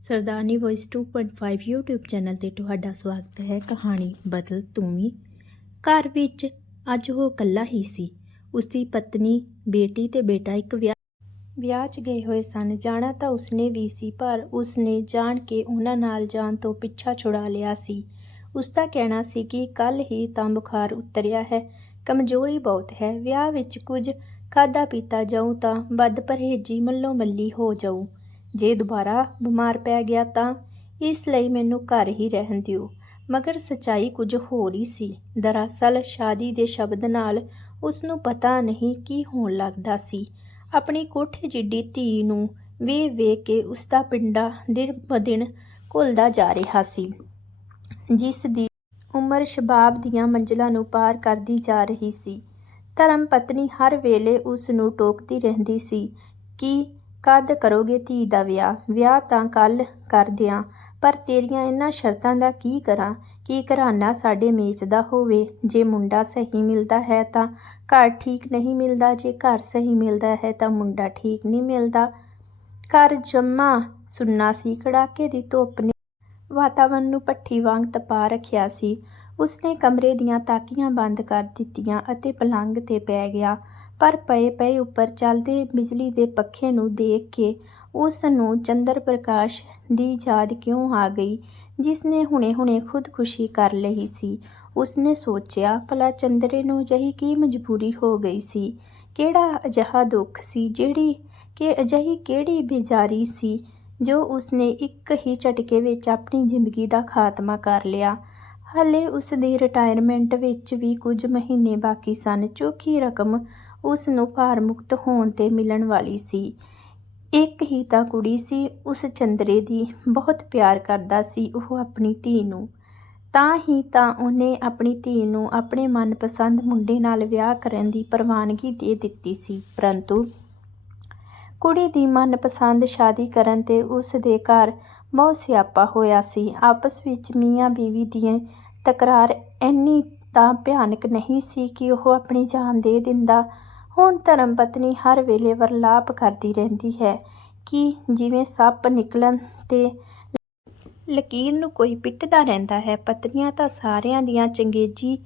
ਸਰਦਾਰਨੀ voice 2.5 YouTube channel ਤੇ ਤੁਹਾਡਾ ਸਵਾਗਤ ਹੈ ਕਹਾਣੀ ਬਦਲ ਤੂੰ ਵੀ। ਘਰ ਵਿੱਚ ਅੱਜ ਉਹ ਇਕੱਲਾ ਹੀ ਸੀ। ਉਸਦੀ ਪਤਨੀ, ਬੇਟੀ ਤੇ ਬੇਟਾ ਇੱਕ ਵਿਆਹ ਵਿਆਹ 'ਚ ਗਏ ਹੋਏ ਸਨ। ਜਾਣਾ ਤਾਂ ਉਸਨੇ ਵੀ ਸੀ, ਪਰ ਉਸਨੇ ਜਾਣ ਕੇ ਉਹਨਾਂ ਨਾਲ ਜਾਣ ਤੋਂ ਪਿੱਛਾ ਛੁਡਾ ਲਿਆ ਸੀ। ਉਸਦਾ ਕਹਿਣਾ ਸੀ ਕਿ ਕੱਲ ਹੀ ਤਾਂ ਬੁਖਾਰ ਉਤਰਿਆ ਹੈ, ਕਮਜ਼ੋਰੀ ਬਹੁਤ ਹੈ। ਵਿਆਹ ਵਿੱਚ ਕੁਝ ਖਾਦਾ ਪੀਤਾ ਜਾਉ ਤਾਂ ਵੱਧ ਪਰਹੇਜੀ ਮੱਲੋ ਮੱਲੀ ਹੋ ਜਾਊ। ਜੇ ਦੁਬਾਰਾ ਬਿਮਾਰ ਪੈ ਗਿਆ ਤਾਂ ਇਸ ਲਈ ਮੈਨੂੰ ਘਰ ਹੀ ਰਹਿਣ ਦਿਓ। ਮਗਰ ਸਚਾਈ ਕੁਝ ਹੋਰ ਹੀ ਸੀ। ਦਰਅਸਲ ਸ਼ਾਦੀ ਦੇ ਸ਼ਬਦ ਨਾਲ ਉਸ ਨੂੰ ਪਤਾ ਨਹੀਂ ਕੀ ਹੋਣ ਲੱਗਦਾ ਸੀ। ਆਪਣੀ ਕੋਠੇ ਜਿੱਡੀ ਧੀ ਨੂੰ ਵੇ ਵੇ ਕੇ ਉਸ ਦਾ ਪਿੰਡਾ ਦਿਨ ਬਦਿਨ ਘੁਲਦਾ ਜਾ ਰਿਹਾ ਸੀ। ਜਿਸ ਦੀ ਉਮਰ ਸ਼ਬਾਬ ਦੀਆਂ ਮੰਜ਼ਲਾਂ ਨੂੰ ਪਾਰ ਕਰਦੀ ਜਾ ਰਹੀ ਸੀ। ਧਰਮ ਪਤਨੀ ਹਰ ਵੇਲੇ ਉਸ ਨੂੰ ਟੋਕਦੀ ਰਹਿੰਦੀ ਸੀ ਕਿ ਕਦ ਕਰੋਗੇ ਧੀ ਦਾ ਵਿਆਹ? ਵਿਆਹ ਤਾਂ ਕੱਲ ਕਰ ਦਿਆਂ, ਪਰ ਤੇਰੀਆਂ ਇਹਨਾਂ ਸ਼ਰਤਾਂ ਦਾ ਕੀ ਕਰਾਂ? ਕੀ ਘਰਾਨਾ ਸਾਡੇ ਮੇਚ ਦਾ ਹੋਵੇ? ਜੇ ਮੁੰਡਾ ਸਹੀ ਮਿਲਦਾ ਹੈ ਤਾਂ ਘਰ ਠੀਕ ਨਹੀਂ ਮਿਲਦਾ, ਜੇ ਘਰ ਸਹੀ ਮਿਲਦਾ ਹੈ ਤਾਂ ਮੁੰਡਾ ਠੀਕ ਨਹੀਂ ਮਿਲਦਾ। ਘਰ ਜੰਮਾ ਸੁੰਨਾ ਸੀ ਕੜਾਕੇ ਦੀ ਧੁੱਪ ਨੇ ਵਾਤਾਵਰਨ ਨੂੰ ਪੱਠੀ ਵਾਂਗ ਤਪਾ ਰੱਖਿਆ ਸੀ। ਉਸਨੇ ਕਮਰੇ ਦੀਆਂ ਤਾਕੀਆਂ ਬੰਦ ਕਰ ਦਿੱਤੀਆਂ ਅਤੇ ਪਲੰਗ ਤੇ ਪੈ ਗਿਆ। ਪਰ ਪਏ ਪਏ ਉੱਪਰ ਚੱਲਦੇ ਬਿਜਲੀ ਦੇ ਪੱਖੇ ਨੂੰ ਦੇਖ ਕੇ ਉਸ ਨੂੰ ਚੰਦਰ ਪ੍ਰਕਾਸ਼ ਦੀ ਯਾਦ ਕਿਉਂ ਆ ਗਈ ਜਿਸ ਨੇ ਹੁਣੇ-ਹੁਣੇ ਖੁਦਕੁਸ਼ੀ ਕਰ ਲਈ ਸੀ। ਉਸਨੇ ਸੋਚਿਆ, ਭਲਾ ਚੰਦਰੇ ਨੂੰ ਅਜਿਹੀ ਕੀ ਮਜਬੂਰੀ ਹੋ ਗਈ ਸੀ? ਕਿਹੜਾ ਅਜਿਹਾ ਦੁੱਖ ਸੀ ਜਿਹੜੀ ਕਿ ਅਜਿਹੀ ਕਿਹੜੀ ਬੇਜਾਰੀ ਸੀ ਜੋ ਉਸਨੇ ਇੱਕ ਹੀ ਝਟਕੇ ਵਿੱਚ ਆਪਣੀ ਜ਼ਿੰਦਗੀ ਦਾ ਖਾਤਮਾ ਕਰ ਲਿਆ? ਹਾਲੇ ਉਸ ਦੀ ਰਿਟਾਇਰਮੈਂਟ ਵਿੱਚ ਵੀ ਕੁਝ ਮਹੀਨੇ ਬਾਕੀ ਸਨ। ਚੋਖੀ ਰਕਮ ਉਸ ਨੂੰ ਭਾਰ ਮੁਕਤ ਹੋਣ ਤੇ ਮਿਲਣ ਵਾਲੀ ਸੀ। ਇੱਕ ਹੀ ਤਾਂ ਕੁੜੀ ਸੀ, ਉਸ ਚੰਦਰੇ ਦੀ। ਬਹੁਤ ਪਿਆਰ ਕਰਦਾ ਸੀ ਉਹ ਆਪਣੀ ਧੀ ਨੂੰ। ਤਾਂ ਹੀ ਤਾਂ ਉਹਨੇ ਆਪਣੀ ਧੀ ਨੂੰ ਆਪਣੇ ਮਨਪਸੰਦ ਮੁੰਡੇ ਨਾਲ ਵਿਆਹ ਕਰਨ ਦੀ ਪ੍ਰਵਾਨਗੀ ਦੇ ਦਿੱਤੀ ਸੀ। ਪਰੰਤੂ ਕੁੜੀ ਦੀ ਮਨਪਸੰਦ ਸ਼ਾਦੀ ਕਰਨ ਤੇ ਉਸ ਦੇ ਘਰ ਬਹੁਤ ਸਿਆਪਾ ਹੋਇਆ ਸੀ। ਆਪਸ ਵਿੱਚ ਮੀਆਂ ਬੀਵੀ ਦੀਆਂ ਤਕਰਾਰ ਇੰਨੀ ਤਾਂ ਭਿਆਨਕ ਨਹੀਂ ਸੀ ਕਿ ਉਹ ਆਪਣੀ ਜਾਨ ਦੇ ਦਿੰਦਾ ਹੁਣ ਧਰਮ ਪਤਨੀ ਹਰ ਵੇਲੇ ਵਰਲਾਪ ਕਰਦੀ ਰਹਿੰਦੀ ਹੈ ਕਿ ਜਿਵੇਂ ਸੱਪ ਨਿਕਲਣ ਤੇ ਲਕੀਰ ਨੂੰ ਕੋਈ ਪਿੱਟਦਾ ਰਹਿੰਦਾ ਹੈ, ਪਤਨੀਆਂ ਤਾਂ ਸਾਰਿਆਂ ਦੀਆਂ ਚੰਗੇਜੀ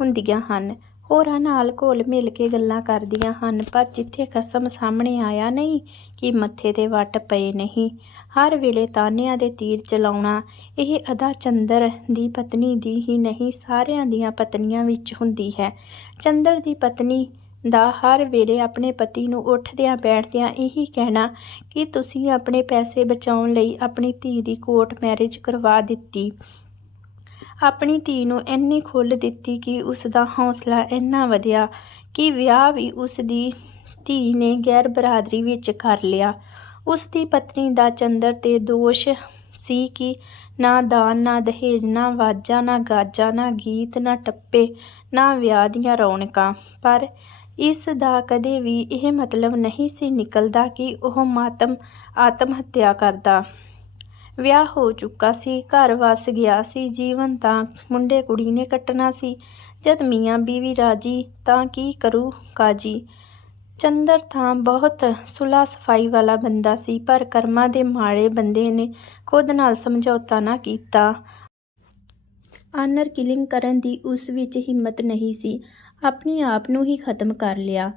ਹੁੰਦੀਆਂ ਹਨ। ਹੋਰਾਂ ਨਾਲ ਘੋਲ ਮਿਲ ਕੇ ਗੱਲਾਂ ਕਰਦੀਆਂ ਹਨ, ਪਰ ਜਿੱਥੇ ਖਸਮ ਸਾਹਮਣੇ ਆਇਆ ਨਹੀਂ ਕਿ ਮੱਥੇ ਤੇ ਵੱਟ ਪਏ ਨਹੀਂ। ਹਰ ਵੇਲੇ ਤਾਨਿਆਂ ਦੇ ਤੀਰ ਚਲਾਉਣਾ, ਇਹ ਅਦਾ ਚੰਦਰ ਦੀ ਪਤਨੀ ਦੀ ਹੀ ਨਹੀਂ, ਸਾਰਿਆਂ ਦੀਆਂ ਪਤਨੀਆਂ ਵਿੱਚ ਹੁੰਦੀ ਹੈ। ਚੰਦਰ ਦੀ ਪਤਨੀ ਦਾ ਹਰ ਵੇਲੇ ਆਪਣੇ ਪਤੀ ਨੂੰ ਉੱਠਦਿਆਂ ਬੈਠਦਿਆਂ ਇਹੀ ਕਹਿਣਾ ਕਿ ਤੁਸੀਂ ਆਪਣੇ ਪੈਸੇ ਬਚਾਉਣ ਲਈ ਆਪਣੀ ਧੀ ਦੀ ਕੋਰਟ ਮੈਰਿਜ ਕਰਵਾ ਦਿੱਤੀ। ਆਪਣੀ ਧੀ ਨੂੰ ਇੰਨੀ ਖੁੱਲ੍ਹ ਦਿੱਤੀ ਕਿ ਉਸ ਦਾ ਹੌਸਲਾ ਇੰਨਾ ਵਧਿਆ ਕਿ ਵਿਆਹ ਵੀ ਉਸ ਦੀ ਧੀ ਨੇ ਗੈਰ ਬਰਾਦਰੀ ਵਿੱਚ ਕਰ ਲਿਆ। ਉਸ ਦੀ ਪਤਨੀ ਦਾ ਚੰਦਰ ਤੇ ਦੋਸ਼ ਸੀ ਕਿ ਨਾ ਦਾਨ, ਨਾ ਦਹੇਜ, ਨਾ ਵਾਜਾ, ਨਾ ਗਾਜਾ, ਨਾ ਗੀਤ, ਨਾ ਟੱਪੇ, ਨਾ ਵਿਆਹ ਦੀਆਂ ਰੌਣਕਾਂ। ਪਰ ਇਸ ਦਾ ਕਦੇ ਵੀ ਇਹ ਮਤਲਬ ਨਹੀਂ ਸੀ ਨਿਕਲਦਾ ਕਿ ਉਹ ਮਾਤਮ ਆਤਮ ਹੱਤਿਆ ਕਰਦਾ। ਵਿਆਹ ਹੋ ਚੁੱਕਾ ਸੀ, ਘਰ ਵਸ ਗਿਆ ਸੀ, ਜੀਵਨ ਤਾਂ ਮੁੰਡੇ ਕੁੜੀ ਨੇ ਕੱਟਣਾ ਸੀ। ਜਦ ਮੀਆਂ ਬੀਵੀ ਰਾਜੀ ਤਾਂ ਕੀ ਕਰੂ ਕਾਜੀ? ਚੰਦਰ ਤਾਂ ਬਹੁਤ ਸੁਲਾ ਸਫ਼ਾਈ ਵਾਲਾ ਬੰਦਾ ਸੀ, ਪਰ ਕਰਮਾਂ ਦੇ ਮਾੜੇ ਬੰਦੇ ਨੇ ਖੁਦ ਨਾਲ ਸਮਝੌਤਾ ਨਾ ਕੀਤਾ। ਆਨਰ ਕਿਲਿੰਗ ਕਰਨ ਦੀ ਉਸ ਵਿੱਚ ਹਿੰਮਤ ਨਹੀਂ ਸੀ। ਆਪਣੀ ਆਪ ਨੂੰ ਹੀ ਖਤਮ ਕਰ ਲਿਆ।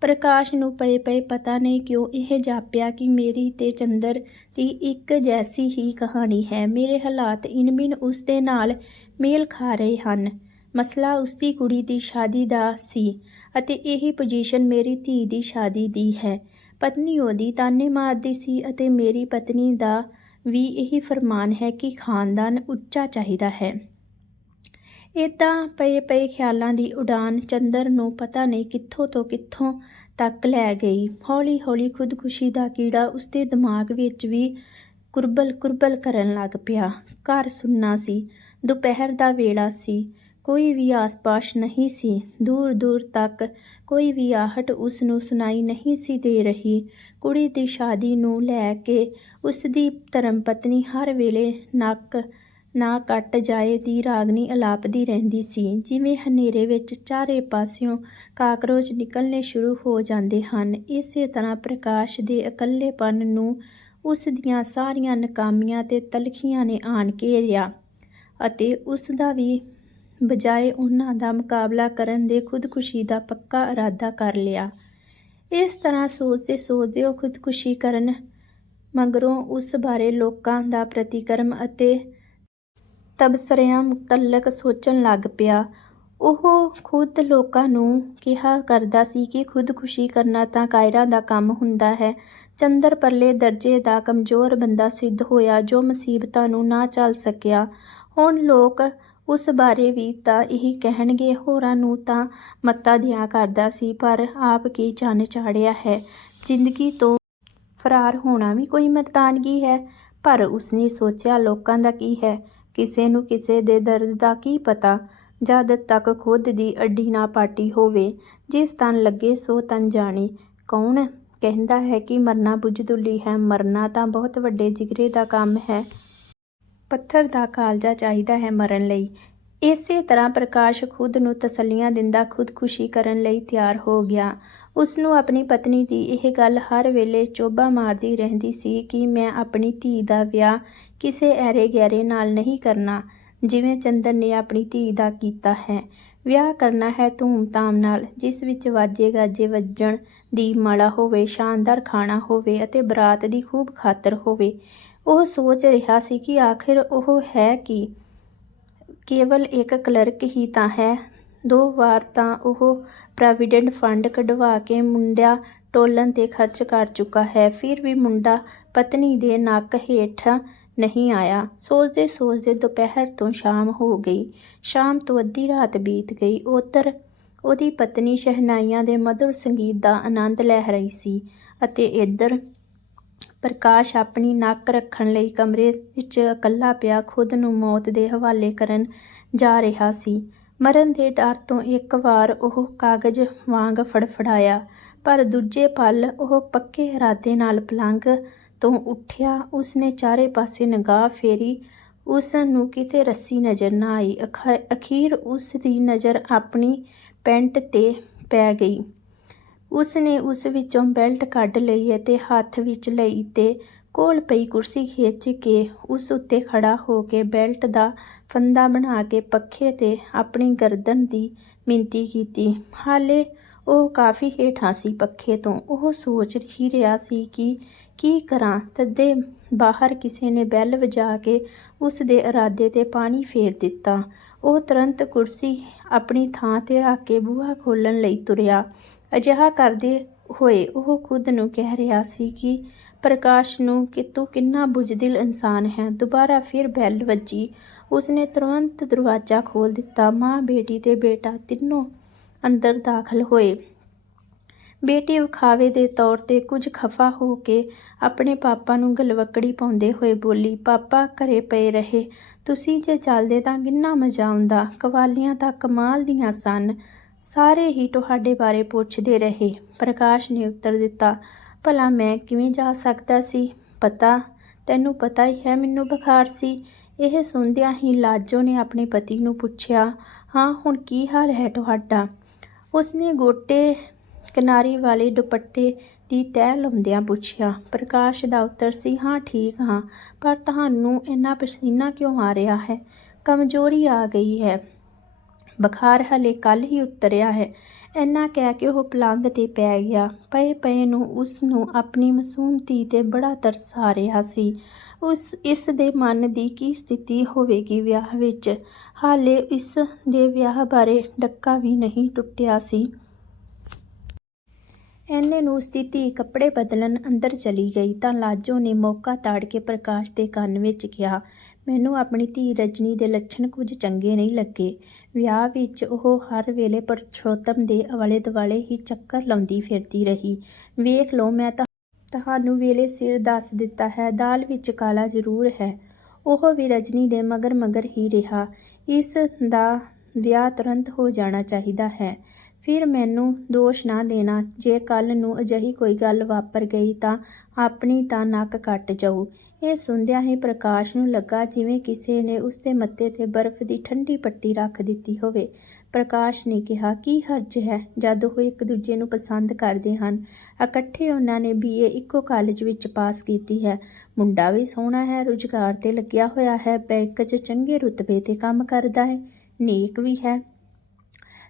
ਪ੍ਰਕਾਸ਼ ਨੂੰ ਪਏ ਪਏ ਪਤਾ ਨਹੀਂ ਕਿਉਂ ਇਹ ਜਾਪਿਆ ਕਿ ਮੇਰੀ ਤੇ ਚੰਦਰ ਦੀ ਇੱਕ ਜੈਸੀ ਹੀ ਕਹਾਣੀ ਹੈ। ਮੇਰੇ ਹਾਲਾਤ ਇਨਬਿਨ ਉਸ ਦੇ ਨਾਲ ਮੇਲ ਖਾ ਰਹੇ ਹਨ। ਮਸਲਾ ਉਸ ਦੀ ਕੁੜੀ ਦੀ ਸ਼ਾਦੀ ਦਾ ਸੀ ਅਤੇ ਇਹੀ ਪੋਜੀਸ਼ਨ ਮੇਰੀ ਧੀ ਦੀ ਸ਼ਾਦੀ ਦੀ ਹੈ। ਪਤਨੀ ਉਹਦੀ ਤਾਨੇ ਮਾਰਦੀ ਸੀ ਅਤੇ ਮੇਰੀ ਪਤਨੀ ਦਾ ਵੀ ਇਹੀ ਫਰਮਾਨ ਹੈ ਕਿ ਖਾਨਦਾਨ ਉੱਚਾ ਚਾਹੀਦਾ ਹੈ। ਇਦਾਂ ਪਏ ਪਏ ਖਿਆਲਾਂ ਦੀ ਉਡਾਨ ਚੰਦਰ ਨੂੰ ਪਤਾ ਨਹੀਂ ਕਿੱਥੋਂ ਤੋਂ ਕਿੱਥੋਂ ਤੱਕ ਲੈ ਗਈ। ਹੌਲੀ ਹੌਲੀ ਖੁਦਕੁਸ਼ੀ ਦਾ ਕੀੜਾ ਉਸਦੇ ਦਿਮਾਗ ਵਿੱਚ ਵੀ ਕੁਰਬਲ ਕੁਰਬਲ ਕਰਨ ਲੱਗ ਪਿਆ। ਘਰ ਸੁੰਨਾ ਸੀ। ਦੁਪਹਿਰ ਦਾ ਵੇਲਾ ਸੀ। ਕੋਈ ਵੀ ਆਸ-ਪਾਸ ਨਹੀਂ ਸੀ। ਦੂਰ ਦੂਰ ਤੱਕ ਕੋਈ ਵੀ ਆਹਟ ਉਸ ਨੂੰ ਸੁਣਾਈ ਨਹੀਂ ਸੀ ਦੇ ਰਹੀ। ਕੁੜੀ ਦੀ ਸ਼ਾਦੀ ਨੂੰ ਲੈ ਕੇ ਉਸ ਦੀ ਧਰਮ ਪਤਨੀ ਹਰ ਵੇਲੇ ਨੱਕ ਨਾ ਕੱਟ ਜਾਏ ਦੀ ਰਾਗਨੀ ਅਲਾਪਦੀ ਰਹਿੰਦੀ ਸੀ। ਜਿਵੇਂ ਹਨੇਰੇ ਵਿੱਚ ਚਾਰੇ ਪਾਸਿਓਂ ਕਾਕਰੋਚ ਨਿਕਲਣੇ ਸ਼ੁਰੂ ਹੋ ਜਾਂਦੇ ਹਨ, ਇਸੇ ਤਰ੍ਹਾਂ ਪ੍ਰਕਾਸ਼ ਦੇ ਇਕੱਲੇਪਨ ਨੂੰ ਉਸ ਦੀਆਂ ਸਾਰੀਆਂ ਨਕਾਮੀਆਂ ਤੇ ਤਲਖੀਆਂ ਨੇ ਆਣ ਘੇਰਿਆ ਅਤੇ ਉਸ ਦਾ ਵੀ ਬਜਾਏ ਉਹਨਾਂ ਦਾ ਮੁਕਾਬਲਾ ਕਰਨ ਦੇ ਖੁਦਕੁਸ਼ੀ ਦਾ ਪੱਕਾ ਇਰਾਦਾ ਕਰ ਲਿਆ। ਇਸ ਤਰ੍ਹਾਂ ਸੋਚਦੇ ਸੋਚਦੇ ਉਹ ਖੁਦਕੁਸ਼ੀ ਕਰਨ ਮਗਰੋਂ ਉਸ ਬਾਰੇ ਲੋਕਾਂ ਦਾ ਪ੍ਰਤੀਕਰਮ ਅਤੇ ਤਬਸਰਿਆਂ ਮੁਤਲਕ ਸੋਚਣ ਲੱਗ ਪਿਆ। ਉਹ ਖੁਦ ਲੋਕਾਂ ਨੂੰ ਕਿਹਾ ਕਰਦਾ ਸੀ ਕਿ ਖੁਦਕੁਸ਼ੀ ਕਰਨਾ ਤਾਂ ਕਾਇਰਾਂ ਦਾ ਕੰਮ ਹੁੰਦਾ ਹੈ। ਚੰਦਰ ਪਰਲੇ ਦਰਜੇ ਦਾ ਕਮਜ਼ੋਰ ਬੰਦਾ ਸਿੱਧ ਹੋਇਆ ਜੋ ਮੁਸੀਬਤਾਂ ਨੂੰ ਨਾ ਝੱਲ ਸਕਿਆ। ਹੁਣ ਲੋਕ ਉਸ ਬਾਰੇ ਵੀ ਤਾਂ ਇਹੀ ਕਹਿਣਗੇ, ਹੋਰਾਂ ਨੂੰ ਤਾਂ ਮੱਤਾ ਦਿਆਂ ਕਰਦਾ ਸੀ, ਪਰ ਆਪ ਕੀ ਚੰਨ ਚਾੜਿਆ ਹੈ? ਜ਼ਿੰਦਗੀ ਤੋਂ ਫਰਾਰ ਹੋਣਾ ਵੀ ਕੋਈ ਮਰਦਾਨਗੀ ਹੈ, ਪਰ ਉਸਨੇ ਸੋਚਿਆ ਲੋਕਾਂ ਦਾ ਕੀ ਹੈ? ਕਿਸੇ ਨੂੰ ਕਿਸੇ ਦੇ ਦਰਦ ਦਾ ਕੀ ਪਤਾ? ਜਦ ਤੱਕ ਖੁਦ ਦੀ ਅੱਡੀ ਨਾ ਪਾਟੀ ਹੋਵੇ, ਜਿਸ ਤਨ ਲੱਗੇ ਸੋ ਤਨ ਜਾਣੇ। ਕੌਣ ਕਹਿੰਦਾ ਹੈ ਕਿ ਮਰਨਾ ਬੁਝਦੁਲੀ ਹੈ? ਮਰਨਾ ਤਾਂ ਬਹੁਤ ਵੱਡੇ ਜਿਗਰੇ ਦਾ ਕੰਮ ਹੈ। ਪੱਥਰ ਦਾ ਕਾਲਜਾ ਚਾਹੀਦਾ ਹੈ ਮਰਨ ਲਈ। ਇਸੇ ਤਰ੍ਹਾਂ ਪ੍ਰਕਾਸ਼ ਖੁਦ ਨੂੰ ਤਸੱਲੀਆਂ ਦਿੰਦਾ ਖੁਦਕੁਸ਼ੀ ਕਰਨ ਲਈ ਤਿਆਰ ਹੋ ਗਿਆ। ਉਸ ਨੂੰ ਆਪਣੀ ਪਤਨੀ ਦੀ ਇਹ ਗੱਲ ਹਰ ਵੇਲੇ ਚੋਬਾ ਮਾਰਦੀ ਰਹਿੰਦੀ ਸੀ ਕਿ ਮੈਂ ਆਪਣੀ ਧੀ ਦਾ ਵਿਆਹ ਕਿਸੇ ਐਰੇ ਗੈਰੇ ਨਾਲ ਨਹੀਂ ਕਰਨਾ, ਜਿਵੇਂ ਚੰਦਰ ਨੇ ਆਪਣੀ ਧੀ ਦਾ ਕੀਤਾ ਹੈ। ਵਿਆਹ ਕਰਨਾ ਹੈ ਧੂਮ-ਧਾਮ ਨਾਲ, ਜਿਸ ਵਿੱਚ ਵਾਜੇ ਗਾਜੇ ਵੱਜਣ ਦੀ ਮਾਲਾ ਹੋਵੇ, ਸ਼ਾਨਦਾਰ ਖਾਣਾ ਹੋਵੇ ਅਤੇ ਬਰਾਤ ਦੀ ਖੂਬ ਖਾਤਰ ਹੋਵੇ। ਉਹ ਸੋਚ ਰਿਹਾ ਸੀ ਕਿ ਆਖਿਰ ਉਹ ਹੈ ਕਿ? ਕੇਵਲ ਇੱਕ ਕਲਰਕ ਹੀ ਤਾਂ ਹੈ। ਦੋ ਵਾਰ ਤਾਂ ਉਹ ਪ੍ਰੋਵੀਡੈਂਟ ਫੰਡ ਕਢਵਾ ਕੇ ਮੁੰਡਾ ਟੋਲਣ ਤੇ ਖਰਚ ਕਰ ਚੁੱਕਾ ਹੈ। ਫਿਰ ਵੀ ਮੁੰਡਾ ਪਤਨੀ ਦੇ ਨੱਕ ਹੇਠ ਨਹੀਂ ਆਇਆ। ਸੋਚਦੇ ਸੋਚਦੇ ਦੁਪਹਿਰ ਤੋਂ ਸ਼ਾਮ ਹੋ ਗਈ। ਸ਼ਾਮ ਤੋਂ ਅੱਧੀ ਰਾਤ ਬੀਤ ਗਈ। ਉੱਧਰ ਉਹਦੀ ਪਤਨੀ ਸ਼ਹਿਨਾਈਆਂ ਦੇ ਮਧੁਰ ਸੰਗੀਤ ਦਾ ਆਨੰਦ ਲੈ ਰਹੀ ਸੀ ਅਤੇ ਇੱਧਰ ਪ੍ਰਕਾਸ਼ ਆਪਣੀ ਨੱਕ ਰੱਖਣ ਲਈ ਕਮਰੇ ਵਿੱਚ ਇਕੱਲਾ ਪਿਆ ਖੁਦ ਨੂੰ ਮੌਤ ਦੇ ਹਵਾਲੇ ਕਰਨ ਜਾ ਰਿਹਾ ਸੀ। ਮਰਨ ਦੇ ਡਰ ਤੋਂ ਇੱਕ ਵਾਰ ਉਹ ਕਾਗਜ਼ ਵਾਂਗ ਫੜਫੜਾਇਆ, ਪਰ ਦੂਜੇ ਪਲ ਉਹ ਪੱਕੇ ਇਰਾਦੇ ਨਾਲ ਪਲੰਗ ਤੋਂ ਉੱਠਿਆ। ਉਸਨੇ ਚਾਰੇ ਪਾਸੇ ਨਿਗਾਹ ਫੇਰੀ ਉਸ ਨੂੰ ਕਿਤੇ ਰੱਸੀ ਨਜ਼ਰ ਨਾ ਆਈ। ਅਖ- ਅਖੀਰ ਉਸ ਦੀ ਨਜ਼ਰ ਆਪਣੀ ਪੈਂਟ ਤੇ ਪੈ ਗਈ। ਉਸ ਨੇ ਉਸ ਵਿੱਚੋਂ ਬੈਲਟ ਕੱਢ ਲਈ ਅਤੇ ਹੱਥ ਵਿੱਚ ਲਈ ਤੇ ਕੋਲ ਪਈ ਕੁਰਸੀ ਖਿੱਚ ਕੇ ਉਸ ਉੱਤੇ ਖੜਾ ਹੋ ਕੇ ਬੈਲਟ ਦਾ ਫੰਦਾ ਬਣਾ ਕੇ ਪੱਖੇ ਤੇ ਆਪਣੀ ਗਰਦਨ ਦੀ ਮਿੰਤੀ ਕੀਤੀ। ਹਾਲੇ ਉਹ ਕਾਫੀ ਹੇਠਾਂ ਸੀ ਪੱਖੇ ਤੋਂ। ਉਹ ਸੋਚ ਹੀ ਰਿਹਾ ਸੀ ਕਿ ਕੀ ਕਰਾਂ। ਤਦੇ ਬਾਹਰ ਕਿਸੇ ਨੇ ਬੈਲ ਵਜਾ ਕੇ ਉਸ ਦੇ ਇਰਾਦੇ ਤੇ ਪਾਣੀ ਫੇਰ ਦਿੱਤਾ। ਉਹ ਤੁਰੰਤ ਕੁਰਸੀ ਆਪਣੀ ਥਾਂ ਤੇ ਰੱਖ ਕੇ ਬੂਹਾ ਖੋਲਣ ਲਈ ਤੁਰਿਆ। ਅਜਿਹਾ ਕਰਦੇ ਹੋਏ ਉਹ ਖੁਦ ਨੂੰ ਕਹਿ ਰਿਹਾ ਸੀ ਕਿ ਪ੍ਰਕਾਸ਼ ਨੂੰ ਕਿ ਤੂੰ ਕਿੰਨਾ ਬੁਝਦਿਲ ਇਨਸਾਨ ਹੈ। ਦੁਬਾਰਾ ਫਿਰ ਬੈਲ ਵੱਜੀ। ਉਸਨੇ ਤੁਰੰਤ ਦਰਵਾਜ਼ਾ ਖੋਲ ਦਿੱਤਾ। ਮਾਂ ਬੇਟੀ ਤੇ ਬੇਟਾ ਤਿੰਨੋਂ ਅੰਦਰ ਦਾਖਲ ਹੋਏ। ਬੇਟੀ ਵਿਖਾਵੇ ਦੇ ਤੌਰ ਤੇ ਕੁਝ ਖਫਾ ਹੋ ਕੇ ਆਪਣੇ ਪਾਪਾ ਨੂੰ ਗਲਵਕੜੀ ਪਾਉਂਦੇ ਹੋਏ ਬੋਲੀ, ਪਾਪਾ, ਘਰੇ ਪਏ ਰਹੇ। ਤੁਸੀਂ ਜੇ ਚੱਲਦੇ ਤਾਂ ਕਿੰਨਾ ਮਜ਼ਾ ਆਉਂਦਾ। ਕਵਾਲੀਆਂ ਤਾਂ ਕਮਾਲ ਦੀਆਂ ਸਨ। ਸਾਰੇ ਹੀ ਤੁਹਾਡੇ ਬਾਰੇ ਪੁੱਛਦੇ ਰਹੇ। ਪ੍ਰਕਾਸ਼ ਨੇ ਉੱਤਰ ਦਿੱਤਾ ਭਲਾ ਮੈਂ ਕਿਵੇਂ ਜਾ ਸਕਦਾ ਸੀ? ਪਤਾ? ਤੈਨੂੰ ਪਤਾ ਹੀ ਹੈ ਮੈਨੂੰ ਬੁਖਾਰ ਸੀ। ਇਹ ਸੁਣਦਿਆਂ ਹੀ ਲਾਜੋ ਨੇ ਆਪਣੇ ਪਤੀ ਨੂੰ ਪੁੱਛਿਆ, ਹਾਂ, ਹੁਣ ਕੀ ਹਾਲ ਹੈ ਤੁਹਾਡਾ? ਉਸਨੇ ਗੋਟੇ ਕਿਨਾਰੀ ਵਾਲੇ ਦੁਪੱਟੇ ਦੀ ਤਹਿ ਲਾਉਂਦਿਆਂ ਪੁੱਛਿਆ, ਪ੍ਰਕਾਸ਼ ਦਾ ਉੱਤਰ ਸੀ, ਹਾਂ, ਠੀਕ ਹਾਂ, ਪਰ ਤੁਹਾਨੂੰ ਇੰਨਾ ਪਸੀਨਾ ਕਿਉਂ ਆ ਰਿਹਾ ਹੈ? ਕਮਜ਼ੋਰੀ ਆ ਗਈ ਹੈ। ਬੁਖਾਰ ਹਲੇ ਕੱਲ ਹੀ ਉਤਰਿਆ ਹੈ। ਇੰਨਾ ਕਹਿ ਕੇ ਉਹ ਪਲੰਗ ਤੇ ਪੈ ਗਿਆ। ਪਏ ਪਏ ਨੂੰ ਉਸ ਨੂੰ ਆਪਣੀ ਮਾਸੂਮ ਧੀ ਤੇ ਬੜਾ ਤਰਸ ਆ ਰਿਹਾ ਸੀ। ਉਸ, ਇਸ ਦੇ ਮਨ ਦੀ ਕੀ ਸਥਿਤੀ ਹੋਵੇਗੀ ਵਿਆਹ ਵਿੱਚ? ਹਾਲੇ ਇਸ ਦੇ ਵਿਆਹ ਬਾਰੇ ਡੱਕਾ ਵੀ ਨਹੀਂ ਟੁੱਟਿਆ ਸੀ। ਐਨੇ ਨੂੰ ਉਸ ਦੀ ਧੀ ਕੱਪੜੇ ਬਦਲਣ ਅੰਦਰ ਚਲੀ ਗਈ ਤਾਂ ਲਾਜੋ ਨੇ ਮੌਕਾ ਤਾੜ ਕੇ ਪ੍ਰਕਾਸ਼ ਦੇ ਕੰਨ ਵਿੱਚ ਕਿਹਾ ਮੈਨੂੰ ਆਪਣੀ ਧੀ ਰਜਨੀ ਦੇ ਲੱਛਣ ਕੁਝ ਚੰਗੇ ਨਹੀਂ ਲੱਗੇ। ਵਿਆਹ ਵਿੱਚ ਉਹ ਹਰ ਵੇਲੇ ਪਰਸ਼ੋਤਮ ਦੇ ਆਲੇ ਦੁਆਲੇ ਹੀ ਚੱਕਰ ਲਾਉਂਦੀ ਫਿਰਦੀ ਰਹੀ। ਵੇਖ ਲਓ, ਮੈਂ ਤਾਂ ਤੁਹਾਨੂੰ ਵੇਲੇ ਸਿਰ ਦੱਸ ਦਿੱਤਾ ਹੈ, ਦਾਲ ਵਿੱਚ ਕਾਲਾ ਜ਼ਰੂਰ ਹੈ। ਉਹ ਵੀ ਰਜਨੀ ਦੇ ਮਗਰ ਮਗਰ ਹੀ ਰਿਹਾ। ਇਸ ਦਾ ਵਿਆਹ ਤੁਰੰਤ ਹੋ ਜਾਣਾ ਚਾਹੀਦਾ ਹੈ। ਫਿਰ ਮੈਨੂੰ ਦੋਸ਼ ਨਾ ਦੇਣਾ। ਜੇ ਕੱਲ ਨੂੰ ਅਜਿਹੀ ਕੋਈ ਗੱਲ ਵਾਪਰ ਗਈ ਤਾਂ ਆਪਣੀ ਤਾਂ ਨੱਕ ਕੱਟ ਜਾਊ। ਇਹ ਸੁਣਦਿਆਂ ਹੀ ਪ੍ਰਕਾਸ਼ ਨੂੰ ਲੱਗਾ ਜਿਵੇਂ ਕਿਸੇ ਨੇ ਉਸ ਦੇ ਮੱਥੇ ਤੇ ਬਰਫ਼ ਦੀ ਠੰਡੀ ਪੱਟੀ ਰੱਖ ਦਿੱਤੀ ਹੋਵੇ। ਪ੍ਰਕਾਸ਼ ਨੇ ਕਿਹਾ, ਕੀ ਹਰਜ ਹੈ? ਜਦ ਉਹ ਇੱਕ ਦੂਜੇ ਨੂੰ ਪਸੰਦ ਕਰਦੇ ਹਨ, ਇਕੱਠੇ ਉਹਨਾਂ ਨੇ ਬੀਏ ਇੱਕੋ ਕਾਲਜ ਵਿੱਚ ਪਾਸ ਕੀਤੀ ਹੈ। ਮੁੰਡਾ ਵੀ ਸੋਹਣਾ ਹੈ, ਰੁਜ਼ਗਾਰ ਤੇ ਲੱਗਿਆ ਹੋਇਆ ਹੈ, ਬੈਂਕ 'ਚ ਚੰਗੇ ਰੁਤਬੇ ਤੇ ਕੰਮ ਕਰਦਾ ਹੈ, ਨੇਕ ਵੀ ਹੈ।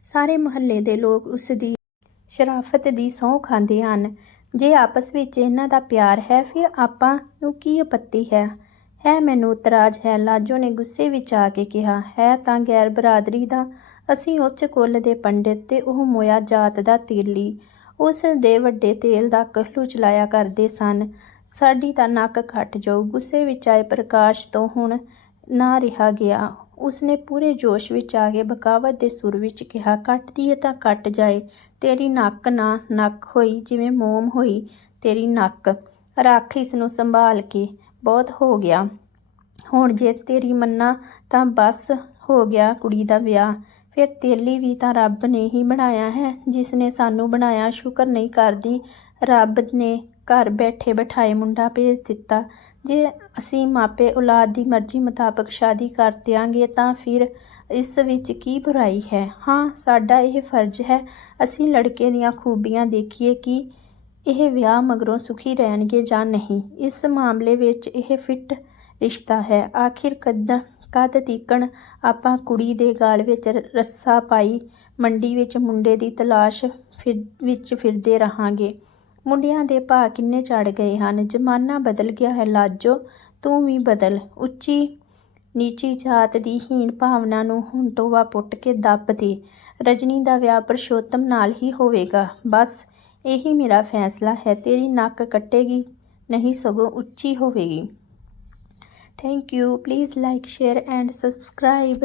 ਸਾਰੇ ਮੁਹੱਲੇ ਦੇ ਲੋਕ ਉਸ ਦੀ ਸ਼ਰਾਫਤ ਦੀ ਸਹੁੰ ਖਾਂਦੇ ਹਨ। ਜੇ ਆਪਸ ਵਿੱਚ ਇਹਨਾਂ ਦਾ ਪਿਆਰ ਹੈ, ਫਿਰ ਆਪਾਂ ਨੂੰ ਕੀ ਆਪੱਤੀ ਹੈ? ਹੈ, ਮੈਨੂੰ ਇਤਰਾਜ਼ ਹੈ। ਲਾਜੋ ਨੇ ਗੁੱਸੇ ਵਿੱਚ ਆ ਕੇ ਕਿਹਾ, ਹੈ, ਤਾਂ ਗੈਰ ਬਰਾਦਰੀ ਦਾ। ਅਸੀਂ ਉੱਚ ਕੁੱਲ ਦੇ ਪੰਡਿਤ ਤੇ ਉਹ ਮੋਇਆ ਜਾਤ ਦਾ ਤੀਰਲੀ। ਉਸ ਦੇ ਵੱਡੇ ਤੇਲ ਦਾ ਕਹਲੂ ਚਲਾਇਆ ਕਰਦੇ ਸਨ। ਸਾਡੀ ਤਾਂ ਨੱਕ ਖੱਟ ਜਾਊ। ਗੁੱਸੇ ਵਿੱਚ ਆਏ ਪ੍ਰਕਾਸ਼ ਤੋਂ ਹੁਣ ਨਾ ਰਿਹਾ ਗਿਆ। ਉਸਨੇ ਪੂਰੇ ਜੋਸ਼ ਵਿੱਚ ਆ ਕੇ ਬਕਾਵਤ ਦੇ ਸੁਰ ਵਿੱਚ ਕਿਹਾ ਕੱਟਦੀ ਹੈ ਤਾਂ ਕੱਟ ਜਾਏ, ਤੇਰੀ ਨੱਕ ਨਾ ਨੱਕ ਹੋਈ ਜਿਵੇਂ ਮੋਮ ਹੋਈ, ਤੇਰੀ ਨੱਕ। ਰੱਖ ਇਸ ਨੂੰ ਸੰਭਾਲ ਕੇ, ਬਹੁਤ ਹੋ ਗਿਆ। ਹੁਣ ਜੇ ਤੇਰੀ ਮੰਨਾ ਤਾਂ ਬਸ ਹੋ ਗਿਆ ਕੁੜੀ ਦਾ ਵਿਆਹ। ਫਿਰ ਤੇਲੀ ਵੀ ਤਾਂ ਰੱਬ ਨੇ ਹੀ ਬਣਾਇਆ ਹੈ, ਜਿਸ ਨੇ ਸਾਨੂੰ ਬਣਾਇਆ, ਸ਼ੁਕਰ ਨਹੀਂ ਕਰਦੀ। ਰੱਬ ਨੇ ਘਰ ਬੈਠੇ ਬਿਠਾਏ ਮੁੰਡਾ ਭੇਜ ਦਿੱਤਾ। ਜੇ ਅਸੀਂ ਮਾਪੇ ਔਲਾਦ ਦੀ ਮਰਜ਼ੀ ਮੁਤਾਬਕ ਸ਼ਾਦੀ ਕਰ ਦਿਆਂਗੇ ਤਾਂ ਫਿਰ ਇਸ ਵਿੱਚ ਕੀ ਬੁਰਾਈ ਹੈ? ਹਾਂ, ਸਾਡਾ ਇਹ ਫਰਜ਼ ਹੈ। ਅਸੀਂ ਲੜਕੇ ਦੀਆਂ ਖੂਬੀਆਂ ਦੇਖੀਏ ਕਿ ਇਹ ਵਿਆਹ ਮਗਰੋਂ ਸੁਖੀ ਰਹਿਣਗੇ ਜਾਂ ਨਹੀਂ। ਇਸ ਮਾਮਲੇ ਵਿੱਚ ਇਹ ਫਿੱਟ ਰਿਸ਼ਤਾ ਹੈ। ਆਖਿਰ ਕਦ ਕਦ ਤੀਕਣ ਆਪਾਂ ਕੁੜੀ ਦੇ ਗਾਲ ਵਿੱਚ ਰ- ਰੱਸਾ ਪਾਈ ਮੰਡੀ ਵਿੱਚ ਮੁੰਡੇ ਦੀ ਤਲਾਸ਼ ਫਿਰ ਵਿੱਚ ਫਿਰਦੇ ਰਹਾਂਗੇ। ਮੁੰਡਿਆਂ ਦੇ ਭਾਅ ਕਿੰਨੇ ਚੜ ਗਏ ਹਨ? ਜ਼ਮਾਨਾ ਬਦਲ ਗਿਆ ਹੈ, ਲਾਜੋ। ਤੂੰ ਵੀ ਬਦਲ। ਉੱਚੀ, ਨੀਚੀ ਜਾਤ ਦੀ ਹੀਣ ਭਾਵਨਾ ਨੂੰ ਹੁਣ ਟੋਵਾ ਪੁੱਟ ਕੇ ਦੱਬ ਦੇ। ਰਜਨੀ ਦਾ ਵਿਆਹ ਪਰਸ਼ੋਤਮ ਨਾਲ ਹੀ ਹੋਵੇਗਾ। ਬਸ, ਇਹੀ ਮੇਰਾ ਫੈਸਲਾ ਹੈ। ਤੇਰੀ ਨੱਕ ਕੱਟੇਗੀ, ਨਹੀਂ ਸਗੋਂ ਉੱਚੀ ਹੋਵੇਗੀ। Thank you. Please like, share and subscribe.